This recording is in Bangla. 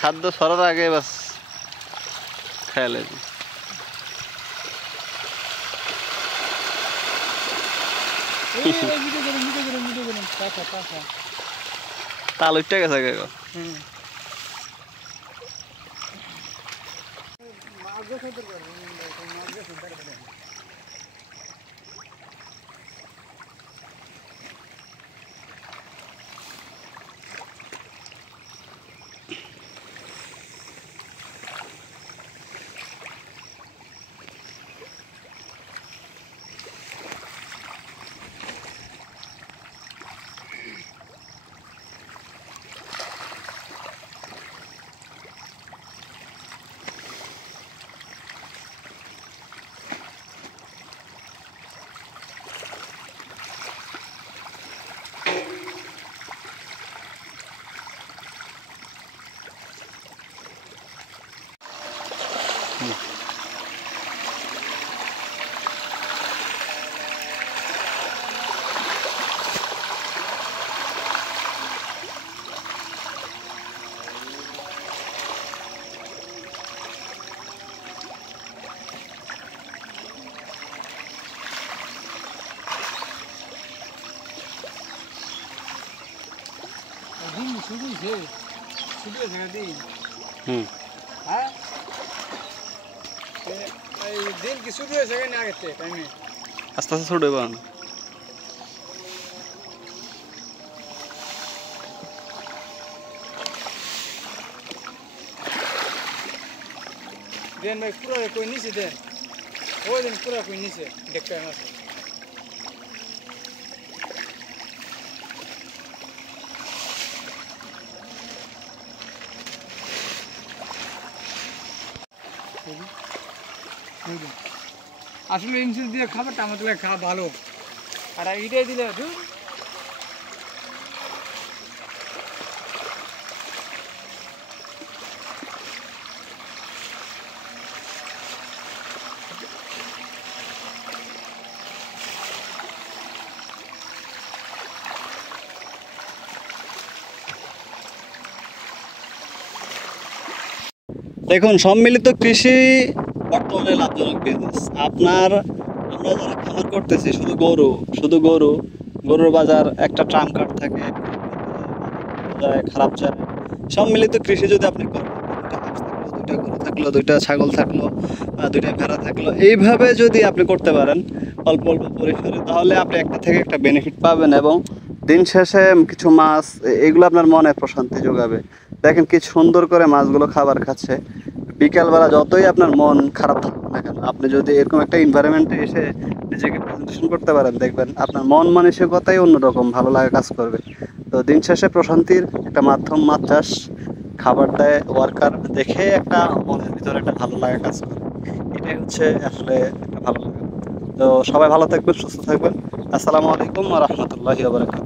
খাদ্য ছড়ার আগে বাস খেয়াল তাল উঠে গেছে আগে আস্তে আস্তে ছোট হইব দেন ভাই পুরো কই নিছে দেন ওই দিন পুরো কই নিছে দেখতে না আসলে ইনসুল দিয়ে খাবারটা আমাদের খাওয়া ভালো আর এইটাই দিলে দেখুন সম্মিলিত কৃষি বর্তমানে লাভজনক বিজনেস। আমরা যারা খামার করতেছি গরুর বাজার একটা ট্রাম কার্ড থাকে, খারাপ যায়। সম্মিলিত কৃষি যদি আপনি করেন, দুইটা গরু থাকলো, দুইটা ছাগল থাকলো, দুইটা ভেড়া থাকলো, এইভাবে যদি আপনি করতে পারেন অল্প অল্প পরিসরে, তাহলে আপনি একটা থেকে একটা বেনিফিট পাবেন এবং দিন শেষে কিছু মাছ এগুলো আপনার মনে প্রশান্তি যোগাবে। দেখেন কি সুন্দর করে মাছগুলো খাবার খাচ্ছে। বিকালবেলা যতই আপনার মন খারাপ থাকুক না কেন, আপনি যদি এরকম একটা এনভায়রনমেন্টে এসে নিজেকে প্রেজেন্টেশন করতে পারেন, দেখবেন আপনার মন মানসিকতাই অন্যরকম ভালো লাগা কাজ করবে। তো দিন শেষে প্রশান্তির একটা মাধ্যম মাছ চাষ, খাবার দেয় ওয়ার্কার, দেখে একটা মনের ভিতরে একটা ভালো লাগা কাজ করে। এটাই হচ্ছে আসলে একটা ভালো লাগা। তো সবাই ভালো থাকবেন, সুস্থ থাকবেন। আসসালামু আলাইকুম ওয়া রাহমাতুল্লাহি ওয়া বারাকাতুহু।